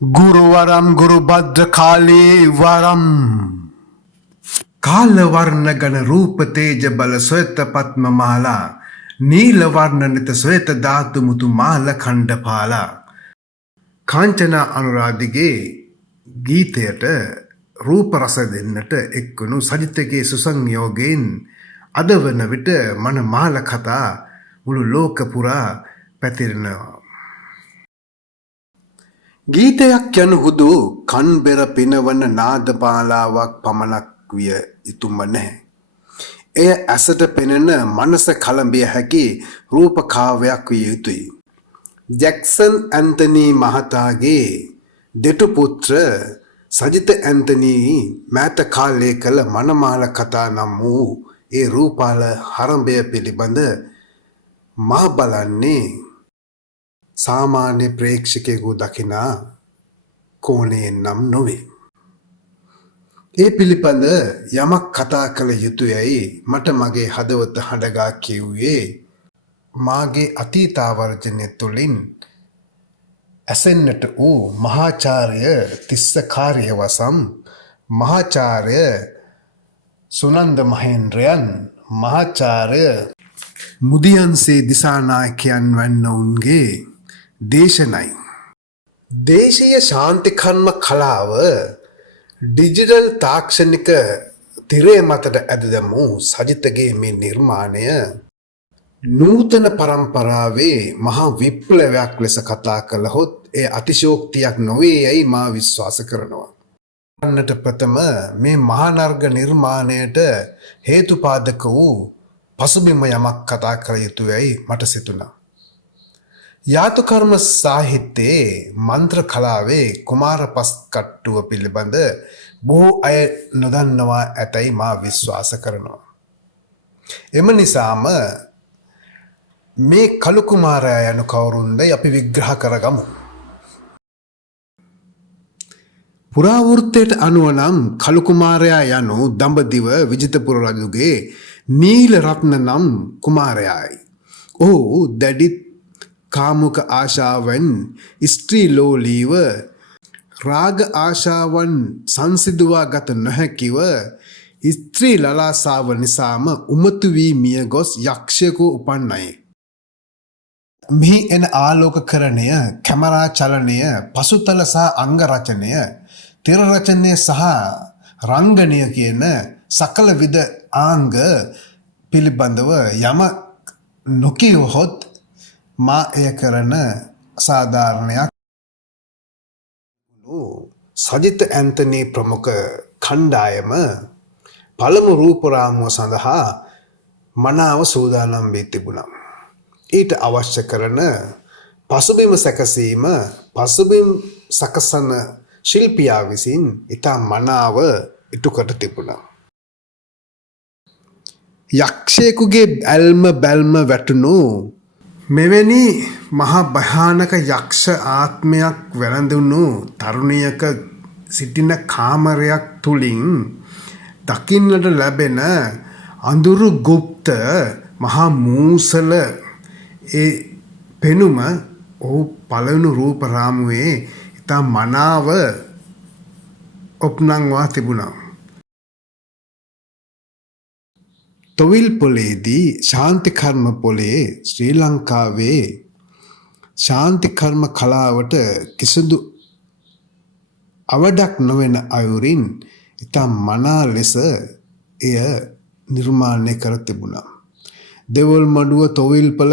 ගුරුවරම් ගුරුබද්‍ර කාලේ වරම් කාලවර්ණ ගණ රූප තේජ බල ස්වේත පත්ම මාලා නීලවර්ණ නිත ස්වේත ධාතු මුතු මාල ඛණ්ඩපාලා කාංචන අනුරාධිගේ ගීතයට රූප රස දෙන්නට එක්වුණු සජිතගේ සුසංයෝගයෙන් අද වන විට මන මාල කතා මුළු ලෝක පුරා පැතිරෙනවා. ගීතයක් යනු හුදු කන්බෙර පිනවන නාදමාලාවක් පමණක් විය යුතුම නැහැ. එය ඇසට පෙනෙන මනස කලඹිය හැකි රූප කාව්‍යයක් විය යුතුයි. ජැක්සන් ඇන්තනී මහතාගේ දෙටු පුත්‍ර සජිත ඇන්තනී මෑත කාලයේ කළ මනමාල කතා නම් වූ ඒ රූපාල හරඹය පිළිබඳ මා බලන්නේ සාමාන්‍ය ප්‍රේක්ෂකයෙකු දකිනා කෝණයෙන් නම් නොවේ. ඒ පිළිබඳ යමක් කතා කළ යුතුයයි මට මගේ හදවත හඬගා කිව්වේ මාගේ අතීතාවර්ජනය තුළින් ඇසෙන්නට වූ මහාචාර්ය තිස්ස කාර්යවසම් මහාචාර්ය සුනන්ද මහේන්ද්‍රයන් මහාචාර්ය මුදියන්සේ දිසානායකයන් වන්නවුන්ගේ දේශනයි. දේශීය ශාන්තිකර්ම කලාව ඩිජිටල් තාක්ෂණික තිරය මතට ඇද දැමූ සජිතගේ මේ නිර්මාණය නූතන පරම්පරාවේ මහා විප්ලවයක් ලෙස කතා කළහොත් එය අතිශෝක්තියක් නොවේ යැයි මා විශ්වාස කරනවා. න්නට ප්‍රථම මේ මහානර්ග නිර්මාණයට හේතුපාදක වූ පසුබිම යමක් කතා කළ යුතු යැයි මට සිතුනා. යාතුකර්ම සාහිත්‍යයේ මන්ත්‍ර කලාවේ කුමාර පස්කට්ටුව පිළිබඳ බොහෝ අය නොදන්නවා ඇතැයි මා විශ්වාස කරනවා. එම නිසාම මේ කළු කුමාරයා යනු කවුරුන්දයි අපි විග්‍රහ කරගමු. පුරාවෘත්තයට අනුව නම් කළු කුමාරයා යනු දඹදිව විජිතපුර රජුගේ නීල රත්න නම් කුමාරයායි. ඔහු දැඩි කාමුක ආශාවන් ස්ත්‍රී ලෝලීව රාග ආශාවන් සංසිදුවා ගත නොහැකිව ස්ත්‍රී ලලාසාව නිසාම උමතු වී මිය ගොස් යක්ෂයකු උපන්නයි. මෙහි එන ආලෝකකරණය, කැමරා චලනය, පසුතල සහ අංගරචනය, තිරරචනය සහ රංගනය කියන සකල විද ආංග පිළිබඳව යම නොකියවහොත් මා එය කරන අසාධාරණයක්. සජිත ඇන්තනී ප්‍රමුඛ කණ්ඩායම පළමු රූපරාමුව සඳහා මනාව සූදානම් වී තිබුණා. ඊට අවශ්‍ය කරන පසුබිම සැකසීම පසුබිම් සකසන ශිල්පියා විසින් ඉතා මනාව ඉටුකොට තිබුණා. යක්ෂයෙකුගේ ඇල්ම බැල්ම වැටුණු මෙවැනි මහා භයානක යක්ෂ ආත්මයක් වැළඳුණු තරුණියක සිටින කාමරයක් තුලින් දකින්නට ලැබෙන අඳුරු ගුප්ත මහා මූසල ඒ පෙනුම ඔහු පළවුණු රූප රාමුවේ ඉතා මනාව ඔප්නංවා තිබුණා. තොවිල් පොලේදී ශාන්තිකර්ම පොලේ ශ්‍රී ලංකාවේ ශාන්තිකර්ම කලාවට කිසිදු අවඩක් නොවන අයුරින් ඉතා මනා ලෙස එය නිර්මාණය කර තිබුණා. දෙවොල් මඩුව තොවිල්පල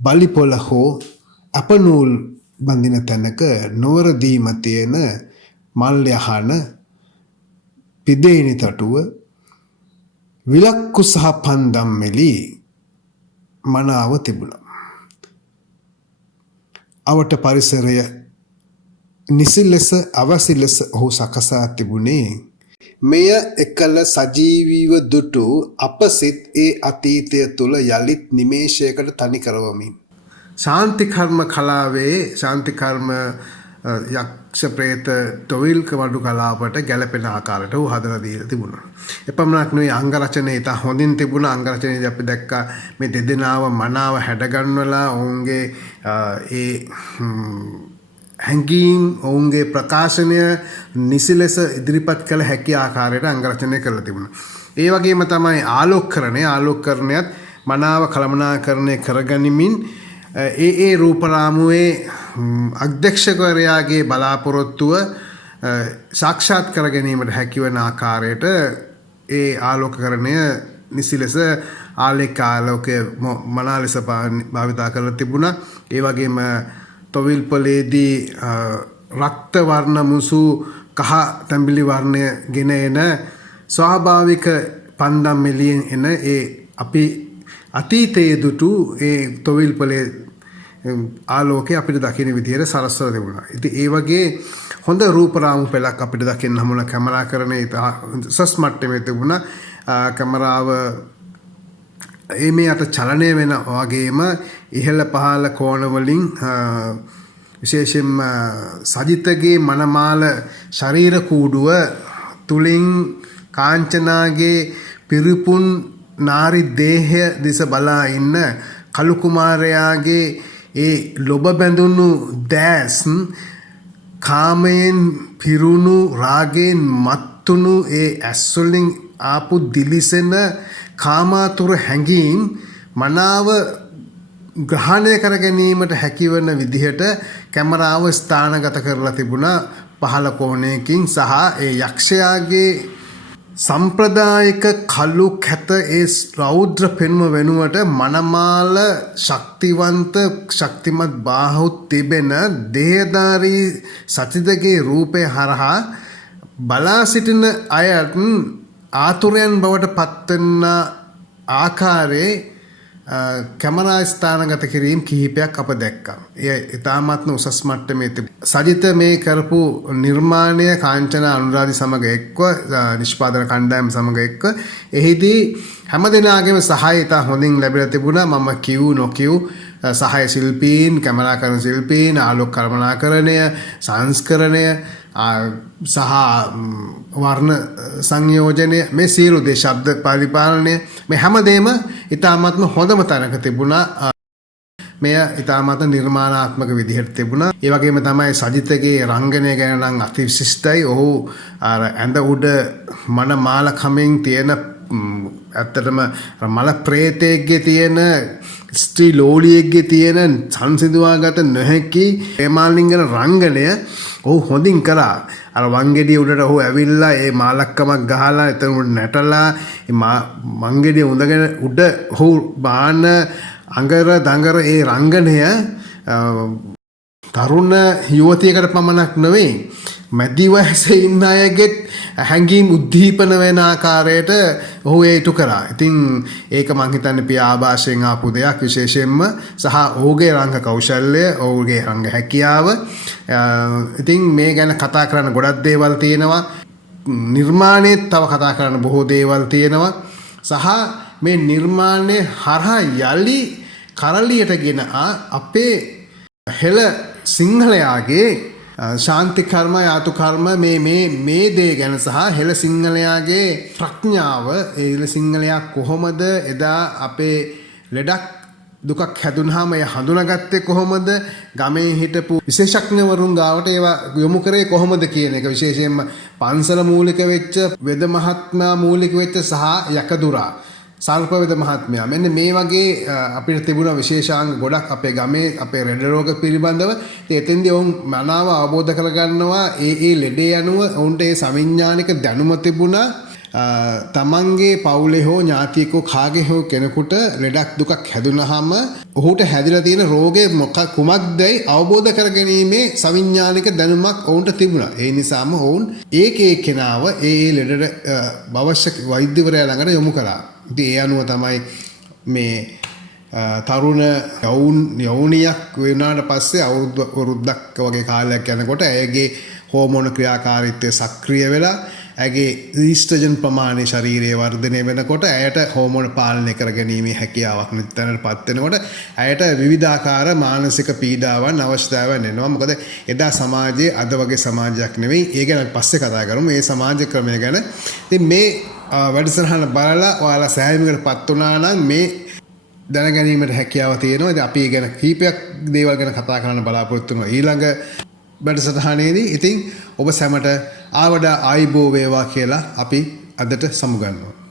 බලිපොල හෝ අපනූල් බඳින තැනක නොවරදීම තියෙන මල්යහන පිදේනි තටුව විලක්කු සහ පන්දම්මෙලි මනාව තිබුණා. අවට පරිසරය නිසි ලෙස අවසි ලෙස ඔහු සකසා තිබුණේ මෙය එකල සජීවීව දුටු අප සිත් ඒ අතීතය තුළ යළිත් නිමේෂයකට තනි කරවමින්. ශාන්තිකර්ම කලාවේ ශාන්තිකර්ම යක්ෂ ප්‍රේත තොවිල්ක වඩු කලාවට ගැලපෙන ආකාරයට ඔහු හදලා දීලා තිබුණා. එපමණක් නෙවෙයි අංගරචනය ඉතා හොඳින් තිබුණා. අංගරචනයේදී අපි දැක්කා මේ දෙදෙනාව මනාව හැඩගන්වලා ඔවුන්ගේ ඒ හැඟීම් ඔවුන්ගේ ප්‍රකාශනය නිසි ලෙස ඉදිරිපත් කළ හැකි ආකාරයට අංගරචනය කරලා තිබුණා. ඒ වගේම තමයි ආලෝකකරණයත් මනාව කළමනාකරණය කරගනිමින් ඒ රූපරාමුවේ අධ්‍යක්ෂකවරයාගේ බලාපොරොත්තුව සාක්ෂාත් කර ගැනීමට හැකිවන ආකාරයට ඒ ආලෝකකරණය නිසි ලෙස ආලෝකය මනා ලෙස භාවිතා කරලා තිබුණා. ඒ වගේම තොවිල්පලේදී රක්ත වර්ණ මුසු කහ තැඹිලි වර්ණය ගෙන එන ස්වාභාවික පන්දම් එළියෙන් එන ඒ අපි අතීතයේ දුටු ඒ තොවිල්පලේ ආලෝකය අපිට දකින විදිහට සලස්වලා තිබුණා. ඉතින් ඒ වගේ හොඳ රූපරාමු පෙළක් අපිට දකින්න හමුණ කැමරාකරණයේ උසස් මට්ටමේ තිබුණා. කැමරාව මේ අත චලනය වෙන වගේම ඉහළ පහළ කෝණ වලින් විශේෂයෙන්ම සජිතගේ මනමාල ශරීර කූඩුව තුලින් කාංචනාගේ පිරිපුන් නාරි දේහය දිස බලා ඉන්න කලු කුමාරයාගේ ඒ ලොබ බැඳුණු දැස් කාමයෙන් පිරුණු රාගයෙන් මත්තුණු ඒ ඇස්වලින් ආපු දිලිසෙන කාමාතුර හැඟීම් මනාව ග්‍රහණය කර ගැනීමට හැකිවන විදිහට කැමරාව ස්ථානගත කරලා තිබුණා පහළ කෝණයකින් සහ ඒ යක්ෂයාගේ සම්ප්‍රදායික කළු කැත ඒ රෞද්‍ර පෙනුම වෙනුවට මනමාල ශක්තිමත් බාහු තිබෙන දේහධාරී සචිතගේ රූපය හරහා බලා සිටින අයත් ආතුරයන් බවට පත්වන ආකාරයේ කැමරා ස්ථානගත කිරීම කිහිපයක් අප දැක්කා. එය ඉතාමත්ම උසස් මට්ටමේ තිබුණා. සජිත මේ කරපු නිර්මාණය කාංචනා අනුරාධි සමග එක්ව නිෂ්පාදන කණ්ඩායම සමග එක්ව එහිදී හැම දෙනාගේම සහාය ඉතා හොඳින් ලැබිලා තිබුණා. මම කිව් නොකිව් සහාය ශිල්පීන්, කැමරාකරන ශිල්පීන්, ආලෝක කළමනාකරණය, සංස්කරණය සහ වර්ණ සංයෝජනය මේ සියලු දේ ශබ්ද පරිපාලනය මේ හැමදේම ඉතාමත්ම හොඳම තැනක තිබුණා. මෙය ඉතාමත්ම නිර්මාණාත්මක විදිහට තිබුණා. ඒ වගේම තමයි සජිතගේ රංගනය ගැන නම් අතිවිශිෂ්ටයි. ඔහු ඇඳ උඩ මනමාල කමින් තියෙන ඇත්තටම මල ප්‍රේතයෙක්ගේ තියෙන ස්ත්‍රී ලෝලියෙක්ගේ තියෙන සංසිඳුවාගත නොහැකි ප්‍රේමාලිංගන රංගනය ඔහු හොඳින් කරා. අර වංගෙඩිය උඩට ඔහු ඇවිල්ලා ඒ මාලක්කමක් ගහලා එතන උඩ නැටලා වංගෙඩිය උඳගෙන උඩ ඔහු බාන අඟර දඟර ඒ රංගනය තරුණ යුවතියකට පමණක් නෙවෙයි මැදි වයසේ ඉන්න අයගෙත් හැඟීම් උද්දීපන වෙන ආකාරයට ඔහු ඒටු කරා. ඉතින් ඒක මං හිතන්නේ පියාභාෂයෙන් ආපු දෙයක් විශේෂයෙන්ම සහ ඔහුගේ රංග කෞශල්‍ය, ඔහුගේ රංග හැකියාව. ඉතින් මේ ගැන කතා කරන්න ගොඩක් දේවල් තියෙනවා. නිර්මාණයත් තව කතා කරන්න බොහෝ දේවල් තියෙනවා. සහ මේ නිර්මාණය හරහා යලි කරලියට ගෙන අපේ හෙළ සිංහලයාගේ ශාන්ති කර්ම යාතු කර්ම මේ දේ ගැන සහ හෙළ සිංහලයාගේ ප්‍රඥාව හෙළ සිංහලයා කොහොමද එදා අපේ ලෙඩක් දුකක් හැදුනහම එය හඳුනාගත්තේ කොහොමද, ගමේ හිටපු විශේෂඥවරුන් ගාවට ඒවා යොමු කරේ කොහොමද කියන එක, විශේෂයෙන්ම පන්සල මූලික වෙච්ච වෙද මහත්මයා මූලික වෙච්ච සහ යකදුරා සල්පවේද මහත්මයා, මෙන්න මේ වගේ අපිට තිබුණ විශේෂාංග ගොඩක් අපේ ගමේ අපේ ලෙඩ රෝග පිළිබඳව. එතෙන්දී ඔවුන් මනාව අවබෝධ කරගන්නවා ඒ ලෙඩේ යනුව ඔවුන්ට ඒ සවිඥානික දැනුම තිබුණා. තමන්ගේ පවුලේ හෝ ඥාතියෙකෝ කාගේ හෝ කෙනෙකුට ලෙඩක් දුකක් හැදුනහම ඔහුට හැදිලා තියෙන රෝගේ කුමක්දයි අවබෝධ කරගැනීමේ සවිඥානික දැනුමක් ඔවුන්ට තිබුණා. ඒ නිසාම ඔවුන් ඒ කෙනාව ඒ ලෙඩට අවශ්‍ය වෛද්‍යවරයා ළඟට යොමු කළා. ඉතින් ඒ අනුව තමයි මේ තරුණ යෞනියක් වුණාට පස්සේ අවුරුද්දක් වගේ කාලයක් යනකොට ඇයගේ හෝමෝන ක්‍රියාකාරීත්වය සක්‍රිය වෙලා ඇගේ ඊස්ට්‍රජන් ප්‍රමාණය ශරීරයේ වර්ධනය වෙනකොට ඇයට හෝමෝන පාලනය කර ගැනීමේ හැකියාවක් නැතිනට පත් වෙනකොට ඇයට විවිධාකාර මානසික පීඩාවන් අවශ්‍යතාවයන් එනවා. මොකද එදා සමාජයේ අද වගේ සමාජයක් නෙවෙයි. ඒ ගැන පස්සේ කතා කරමු. මේ සමාජ ක්‍රමය ගැන. ඉතින් මේ වැඩසටහන බලලා ඔයාලා සෑහීමකට පත් වුණා නම් මේ දැනගැනීමට හැකියාව තියෙනවා. ඉතින් අපි ගැන කීපයක් දේවල් ගැන කතා කරන්න බලාපොරොත්තු වෙනවා. ඊළඟ වැඩසටහනේදී. ඉතින් ඔබ සැමට ආවඩ ආයිබෝ වේවා කියලා අපි අදට සමුගන්නවා.